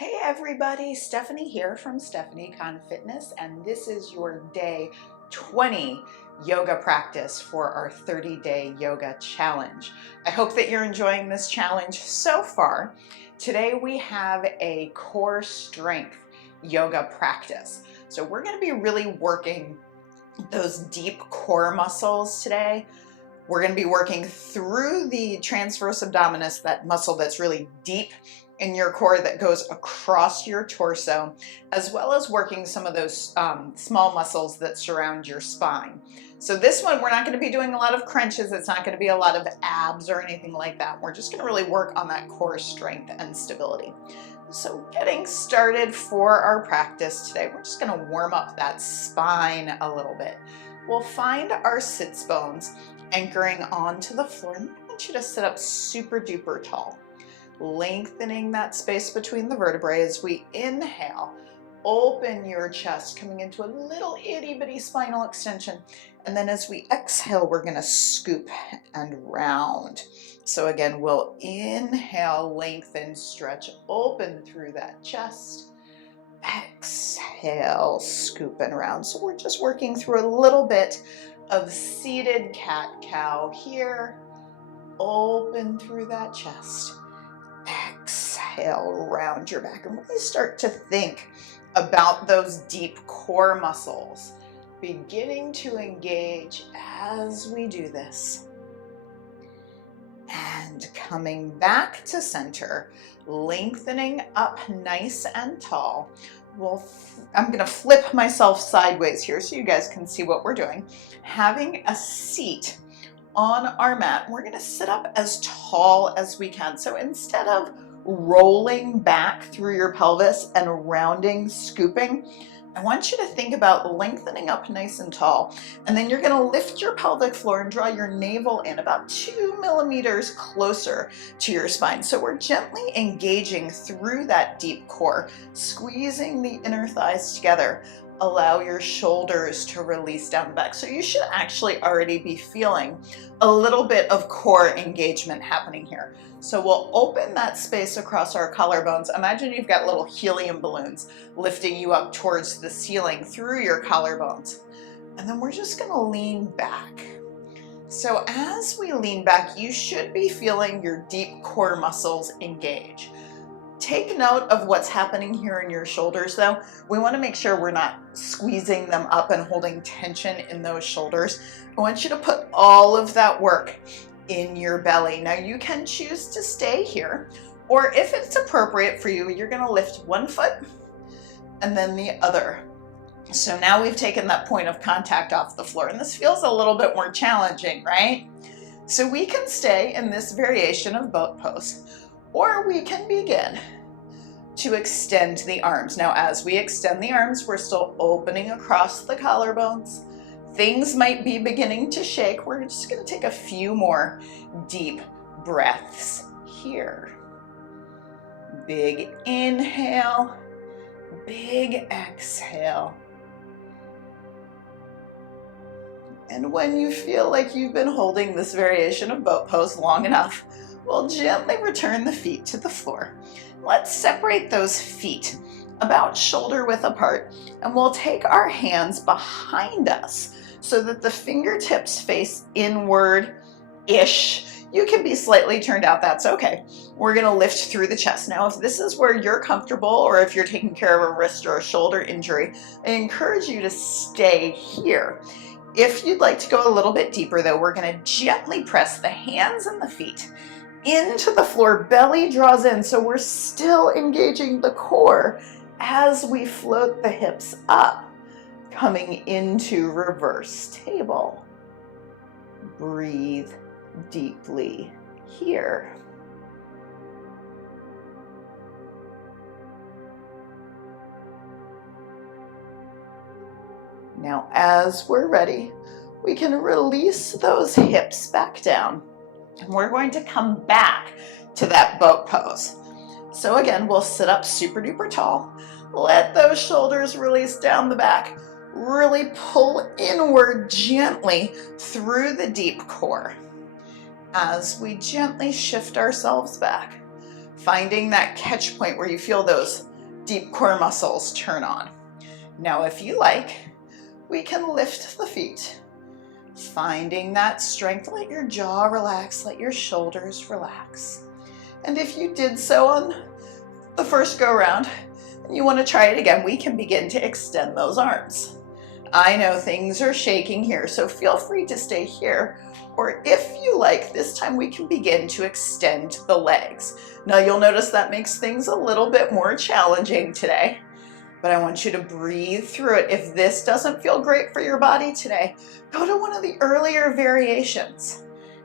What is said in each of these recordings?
Hey everybody, Stephanie here from Stephanie Kahn Fitness, and this is your day 20 yoga practice for our 30-day yoga challenge. I hope that you're enjoying this challenge so far. Today we have a core strength yoga practice. So we're going to be really working those deep core muscles today. We're going to be working through the transverse abdominis, that muscle that's really deep in your core that goes across your torso, as well as working some of those small muscles that surround your spine. So this one, we're not going to be doing a lot of crunches. It's not going to be a lot of abs or anything like that. We're just going to really work on that core strength and stability. So getting started for our practice today, we're just going to warm up that spine a little bit. We'll find our sits bones anchoring onto the floor, and I want you to sit up super duper tall, lengthening that space between the vertebrae as we inhale. Open your chest, coming into a little itty bitty spinal extension, and then as we exhale, we're going to scoop and round. So again, we'll inhale, lengthen, stretch, open through that chest. Exhale, scoop and round. So we're just working through a little bit of seated cat-cow here. Open through that chest. Exhale, round your back, and really start to think about those deep core muscles beginning to engage as we do this. And coming back to center, lengthening up nice and tall. I'm going to flip myself sideways here so you guys can see what we're doing. Having a seat on our mat, we're going to sit up as tall as we can. So instead of rolling back through your pelvis and rounding, scooping, I want you to think about lengthening up nice and tall, and then you're going to lift your pelvic floor and draw your navel in about 2 millimeters closer to your spine. So we're gently engaging through that deep core, squeezing the inner thighs together. Allow your shoulders to release down the back. So you should actually already be feeling a little bit of core engagement happening here. So we'll open that space across our collarbones. Imagine you've got little helium balloons lifting you up towards the ceiling through your collarbones. And then we're just going to lean back. So as we lean back, you should be feeling your deep core muscles engage. Take note of what's happening here in your shoulders though. We want to make sure we're not squeezing them up and holding tension in those shoulders. I want you to put all of that work in your belly. Now you can choose to stay here, or if it's appropriate for you, you're going to lift one foot and then the other. So now we've taken that point of contact off the floor, and this feels a little bit more challenging, right? So we can stay in this variation of boat pose, or we can begin to extend the arms. Now, as we extend the arms, we're still opening across the collarbones. Things might be beginning to shake. We're just going to take a few more deep breaths here. Big inhale, big exhale. And when you feel like you've been holding this variation of boat pose long enough, we'll gently return the feet to the floor. Let's separate those feet about shoulder width apart, and we'll take our hands behind us so that the fingertips face inward-ish. You can be slightly turned out, that's okay. We're going to lift through the chest. Now, if this is where you're comfortable, or if you're taking care of a wrist or a shoulder injury, I encourage you to stay here. If you'd like to go a little bit deeper though, we're going to gently press the hands and the feet into the floor. Belly draws in, so we're still engaging the core as we float the hips up, coming into reverse table. Breathe deeply here. Now, as we're ready, we can release those hips back down, and we're going to come back to that boat pose. So again, we'll sit up super duper tall. Let those shoulders release down the back. Really pull inward gently through the deep core as we gently shift ourselves back, finding that catch point where you feel those deep core muscles turn on. Now, if you like, we can lift the feet, finding that strength. Let your jaw relax, let your shoulders relax. And if you did so on the first go round, and you want to try it again, we can begin to extend those arms. I know things are shaking here, so feel free to stay here. Or if you like, this time we can begin to extend the legs. Now you'll notice that makes things a little bit more challenging today, but I want you to breathe through it. If this doesn't feel great for your body today, go to one of the earlier variations.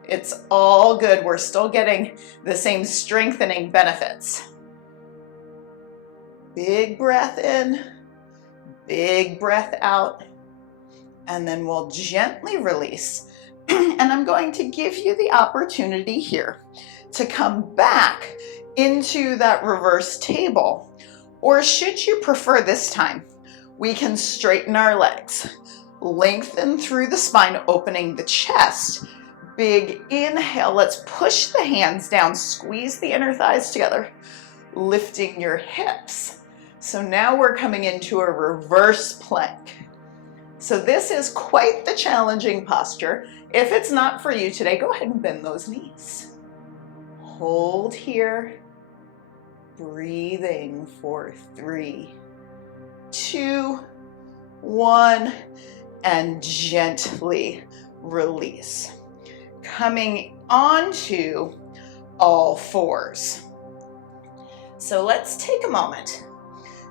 It's all good. We're still getting the same strengthening benefits. Big breath in, big breath out, and then we'll gently release. And I'm going to give you the opportunity here to come back into that reverse table. Or should you prefer this time, we can straighten our legs, lengthen through the spine, opening the chest. Big inhale, let's push the hands down, squeeze the inner thighs together, lifting your hips. So now we're coming into a reverse plank. So this is quite the challenging posture. If it's not for you today, go ahead and bend those knees. Hold here, breathing for 3, 2, 1, and gently release. Coming onto all fours. So let's take a moment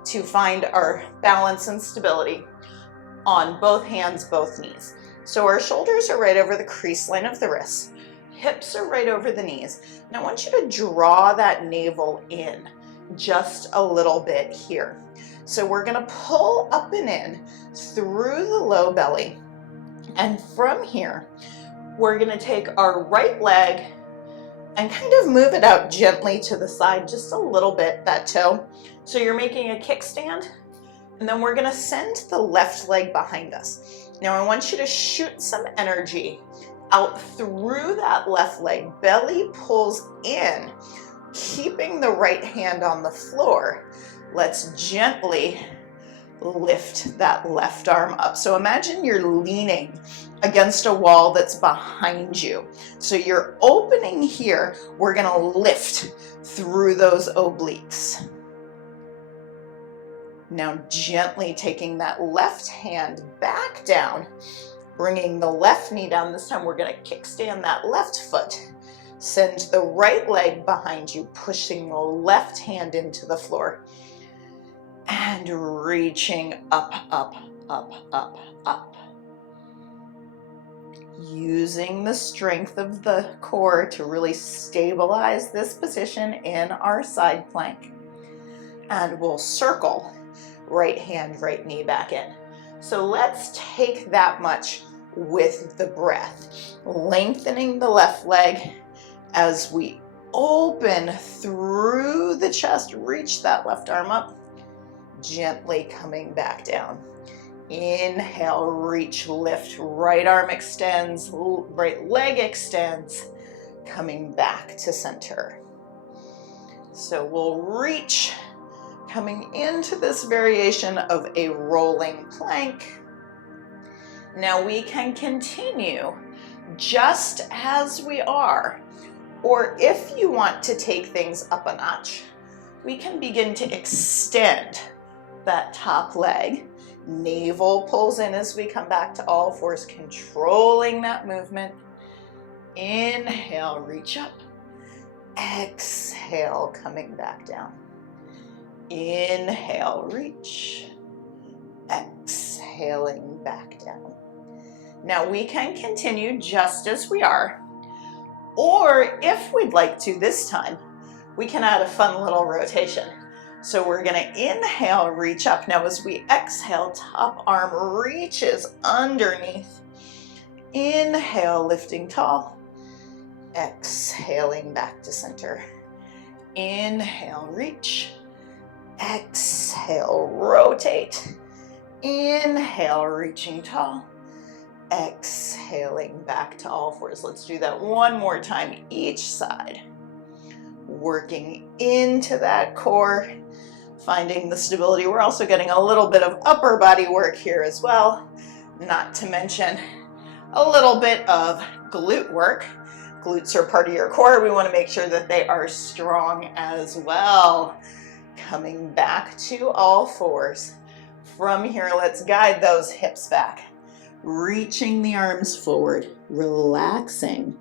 to find our balance and stability on both hands, both knees. So our shoulders are right over the crease line of the wrists. Hips are right over the knees. And I want you to draw that navel in just a little bit here. So we're gonna pull up and in through the low belly. And from here, we're gonna take our right leg and kind of move it out gently to the side, just a little bit, that toe. So you're making a kickstand, and then we're gonna send the left leg behind us. Now I want you to shoot some energy out through that left leg. Belly pulls in, keeping the right hand on the floor. Let's gently lift that left arm up. So imagine you're leaning against a wall that's behind you. So you're opening here. We're gonna lift through those obliques. Now gently taking that left hand back down, bringing the left knee down. This time we're gonna kickstand that left foot. Send the right leg behind you, pushing the left hand into the floor. And reaching up, up, up, up, up. Using the strength of the core to really stabilize this position in our side plank. And we'll circle right hand, right knee back in. So let's take that much with the breath. Lengthening the left leg as we open through the chest, reach that left arm up. Gently coming back down. Inhale, reach, lift, right arm extends, right leg extends, coming back to center. So we'll reach, coming into this variation of a rolling plank. Now we can continue just as we are, or if you want to take things up a notch, we can begin to extend that top leg. Navel pulls in as we come back to all fours, controlling that movement. Inhale, reach up. Exhale, coming back down. Inhale, reach. Exhaling back down. Now we can continue just as we are, or if we'd like to this time, we can add a fun little rotation. So we're gonna inhale, reach up. Now as we exhale, top arm reaches underneath. Inhale, lifting tall. Exhaling back to center. Inhale, reach. Exhale, rotate. Inhale, reaching tall. Exhaling back to all fours. Let's do that one more time each side. Working into that core, Finding the stability. We're also getting a little bit of upper body work here as well, not to mention a little bit of glute work. Glutes are part of your core. We want to make sure that they are strong as well. Coming back to all fours. From here, let's guide those hips back. Reaching the arms forward, relaxing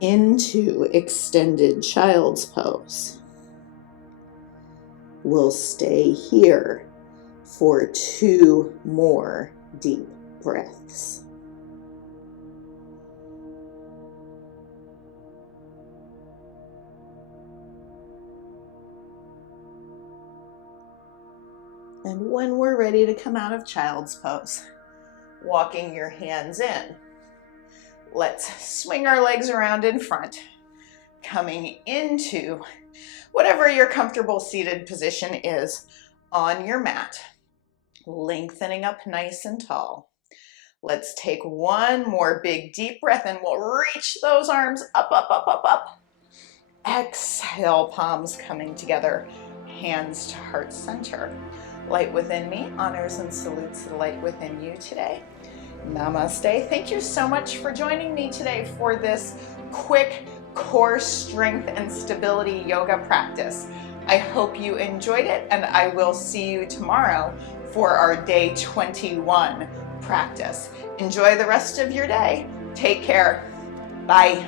into extended child's pose. We'll stay here for 2 more deep breaths. And when we're ready to come out of child's pose, walking your hands in, let's swing our legs around in front, coming into whatever your comfortable seated position is on your mat, lengthening up nice and tall. Let's take one more big deep breath and we'll reach those arms up, up, up, up, up. Exhale, palms coming together, hands to heart center. Light within me honors and salutes the light within you today. Namaste. Thank you so much for joining me today for this quick core strength and stability yoga practice. I hope you enjoyed it, and I will see you tomorrow for our day 21 practice. Enjoy the rest of your day. Take care. Bye.